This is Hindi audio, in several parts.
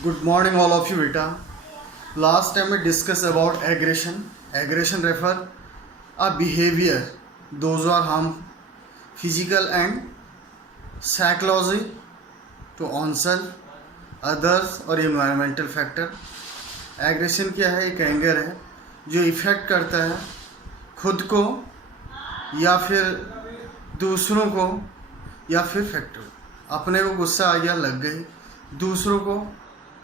Good morning, all of you, beta. Last time we discussed about aggression. Aggression refer a behavior. Those are harm, physical and psychology to oneself, others और environmental factor. Aggression क्या है? एक एंगर है जो इफेक्ट करता है खुद को या फिर दूसरों को या फिर फैक्टर। अपने को गुस्सा आ गया, लग गई, दूसरों को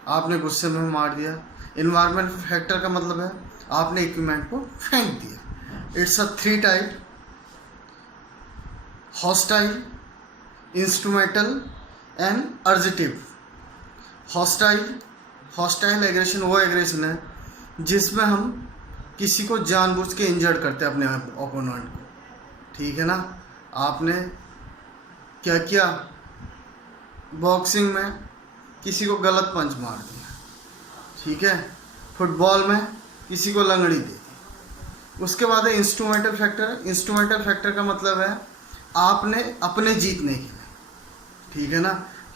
आपने गुस्से में मार दिया। इन्वायरमेंट फैक्टर का मतलब है आपने इक्विपमेंट को फेंक दिया। It's a 3 type: hostile, instrumental and अर्जेटिव। हॉस्टाइल एग्रेशन वो एग्रेशन है जिसमें हम किसी को जानबूझ के इंजर्ड करते हैं, अपने ओपोनेंट को। ठीक है ना? आपने क्या किया? बॉक्सिंग में किसी को गलत पंच मार दिया, ठीक है। फुटबॉल में किसी को लंगड़ी दे दी। उसके बाद है इंस्ट्रूमेंटल फैक्टर। इंस्ट्रूमेंटल फैक्टर का मतलब है आपने अपने जीतने के लिए, ठीक है ना।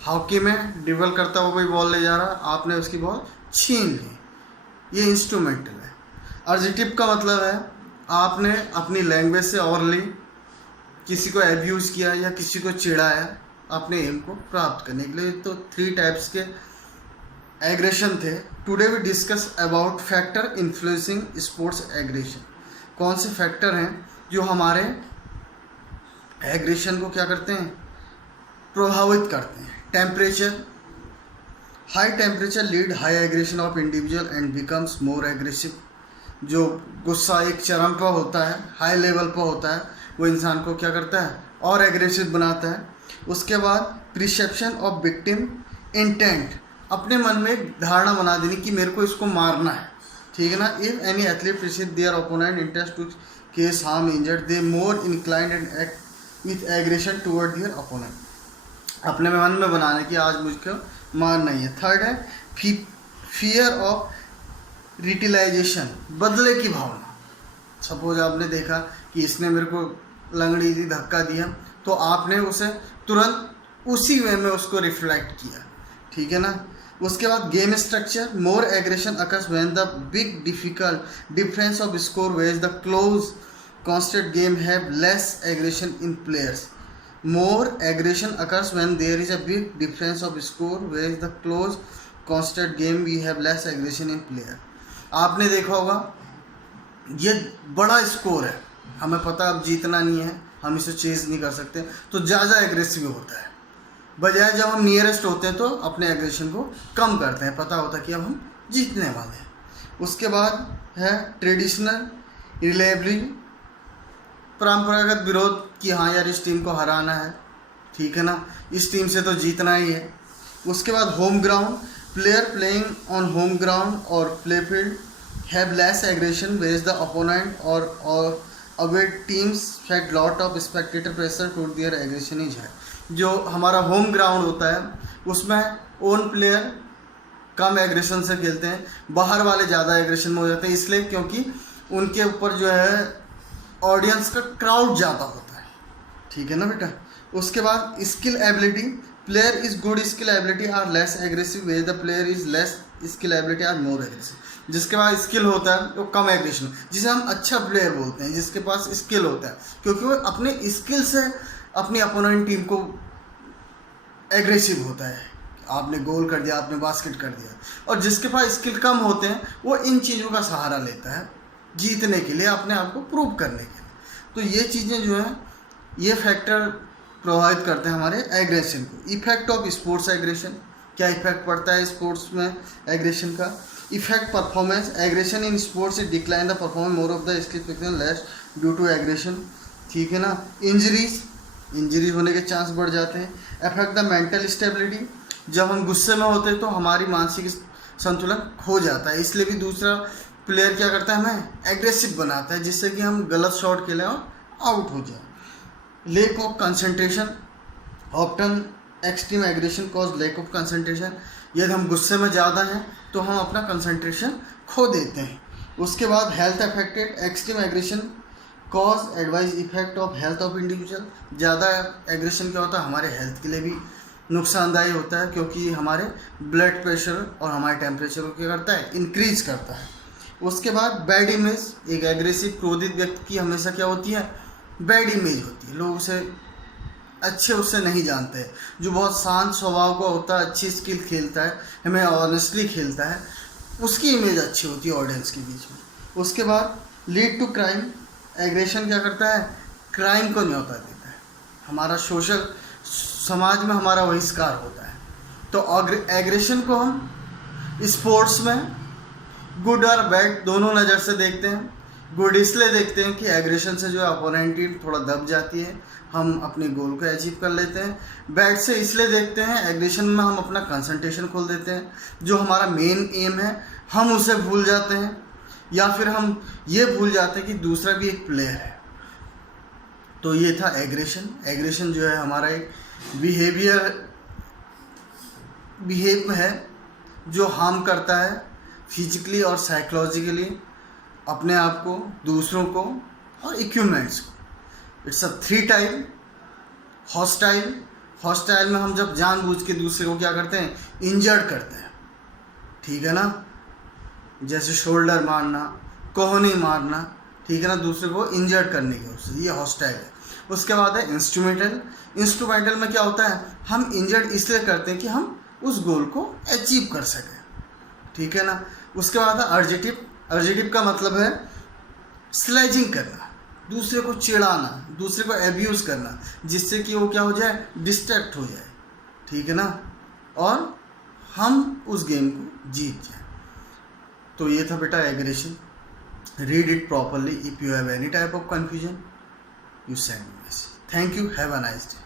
हॉकी में ड्रिबल करता हुआ कोई बॉल ले जा रहा, आपने उसकी बॉल छीन ली, ये इंस्ट्रूमेंटल है। अर्जेटिव का मतलब है आपने अपनी लैंग्वेज से ओवरली किसी को एब्यूज़ किया या किसी को चिढ़ाया अपने एम को प्राप्त करने के लिए। तो 3 टाइप्स के एग्रेशन थे। Today we discuss about factor influencing sports aggression. कौन से फैक्टर हैं जो हमारे एग्रेशन को क्या करते हैं? प्रभावित करते हैं। Temperature, high temperature lead high aggression of individual and becomes more aggressive. जो गुस्सा एक चरम पर होता है, हाई लेवल पर होता है, वो इंसान को क्या करता है? और एग्रेसिव बनाता है। उसके बाद प्रिसेप्शन ऑफ विक्टिम इंटेंट, अपने मन में एक धारणा बना देनी कि मेरे को इसको मारना है, ठीक है ना। If any athlete perceive their opponent intense to cause harm injured, they more inclined and act with aggression toward their opponent. अपने मन में बनाने की आज मुझको मारना ही है। थर्ड है फियर ऑफ रिटिलाइजेशन, बदले की भावना। सपोज आपने देखा कि इसने मेरे को लंगड़ी दी, धक्का दिया, तो आपने उसे तुरंत उसी वे में उसको रिफ्लेक्ट किया, ठीक है ना। उसके बाद game structure, more aggression occurs when the big difficult difference of score whereas the close constant game have less aggression in players. More aggression occurs when there is a big difference of score whereas the close constant game we have less aggression in player. आपने देखा होगा ये बड़ा स्कोर है, हमें पता अब जीतना नहीं है, हम इसे चेज नहीं कर सकते, तो ज़्यादा एग्रेसिव होता है। बजाय जब हम नियरेस्ट होते हैं तो अपने एग्रेशन को कम करते हैं, पता होता है कि अब हम जीतने वाले हैं। उसके बाद है ट्रेडिशनल रिलेबली, परंपरागत विरोध कि हाँ यार इस टीम को हराना है, ठीक है ना, इस टीम से तो जीतना ही है। उसके बाद home ground, player playing on home ground और play field have less aggression वेज द ओपोनेंट और away teams fact lot of spectator pressure to their aggression is है। जो हमारा होम ग्राउंड होता है उसमें ओन प्लेयर कम एग्रेशन से खेलते हैं, बाहर वाले ज़्यादा एग्रेशन में हो जाते हैं, इसलिए क्योंकि उनके ऊपर जो है ऑडियंस का क्राउड ज़्यादा होता है, ठीक है ना बेटा। उसके बाद skill ability, player is good skill ability are less aggressive whereas the player is less skill ability are more aggressive. जिसके पास स्किल होता है वो कम एग्रेशन, जिसे हम अच्छा प्लेयर बोलते हैं, जिसके पास स्किल होता है, क्योंकि वो अपने स्किल से अपनी अपोनेंट टीम को एग्रेसिव होता है। आपने गोल कर दिया, आपने बास्केट कर दिया। और जिसके पास स्किल कम होते हैं वो इन चीज़ों का सहारा लेता है जीतने के लिए, अपने आप को प्रूव करने के लिए। तो ये चीज़ें जो हैं ये फैक्टर प्रभावित करते हैं हमारे एग्रेशन को। इफेक्ट ऑफ स्पोर्ट्स एग्रेशन, क्या इफेक्ट पड़ता है स्पोर्ट्स में एग्रेशन का? Effect performance, aggression in sports is decline the performance more of the skill friction less due to aggression, ठीक है ना। इंजरीज होने के चांस बढ़ जाते हैं। अफेक्ट द मेंटल स्टेबिलिटी, जब हम गुस्से में होते हैं तो हमारी मानसिक संतुलन खो जाता है, इसलिए भी दूसरा प्लेयर क्या करता है, हमें एग्रेसिव बनाता है, जिससे कि हम गलत शॉट खेलें और आउट हो जाए। Lake of concentration, often extreme aggression cause lake of concentration, यदि हम गुस्से में ज़्यादा हैं तो हम अपना कंसंट्रेशन खो देते हैं। उसके बाद health affected, extreme aggression cause advice effect of health of individual, ज़्यादा एग्रेशन क्या होता है हमारे हेल्थ के लिए भी नुकसानदायी होता है, क्योंकि हमारे ब्लड प्रेशर और हमारे टेम्परेचर को क्या करता है, इंक्रीज करता है। उसके बाद बैड इमेज, एक एग्रेसिव क्रोधित व्यक्ति की हमेशा क्या होती है, बैड इमेज होती है। लोग उसे अच्छे उससे नहीं जानते हैं। जो बहुत शांत स्वभाव का होता है, अच्छी स्किल खेलता है, हमें ऑनेस्टली खेलता है, उसकी इमेज अच्छी होती है ऑडियंस के बीच में। उसके बाद लीड टू क्राइम, एग्रेशन क्या करता है, क्राइम को न्योता देता है। हमारा सोशल समाज में हमारा बहिष्कार होता है। तो एग्रेशन को हम स्पोर्ट्स में गुड और बैड दोनों नज़र से देखते हैं। गुड इसलिए देखते हैं कि एग्रेशन से जो है अपोनेंट टीम थोड़ा दब जाती है, हम अपने गोल को अचीव कर लेते हैं। बैड से इसलिए देखते हैं, एग्रेशन में हम अपना कंसंट्रेशन खोल देते हैं, जो हमारा मेन एम है हम उसे भूल जाते हैं, या फिर हम ये भूल जाते हैं कि दूसरा भी एक प्लेयर है। तो ये था एग्रेशन। एग्रेशन जो है हमारा एक बिहेव है जो हार्म करता है फिजिकली और साइकोलॉजिकली अपने आप को, दूसरों को और इक्विपमेंट्स को। It's a 3 type. Hostile, hostile में हम जब जानबूझ के दूसरे को क्या करते हैं, इंजर्ड करते हैं, ठीक है ना, जैसे शोल्डर मारना, कोहनी मारना, ठीक है ना, दूसरे को इंजर्ड करने की कोशिश, ये हॉस्टाइल है। उसके बाद है इंस्ट्रूमेंटल। इंस्ट्रूमेंटल में क्या होता है, हम इंजर्ड इसलिए करते हैं कि हम उस गोल को अचीव कर सकें, ठीक है ना। उसके बाद है अर्जेटिव। अर्जेटिव का मतलब है स्लेजिंग करना, दूसरे को चिढ़ाना, दूसरे को एब्यूज़ करना, जिससे कि वो क्या हो जाए, डिस्ट्रैक्ट हो जाए, ठीक है ना, और हम उस गेम को जीत जाए। तो ये था बेटा aggression. Read it properly. If you have any type of confusion, you send me a message. Thank you. Have a nice day.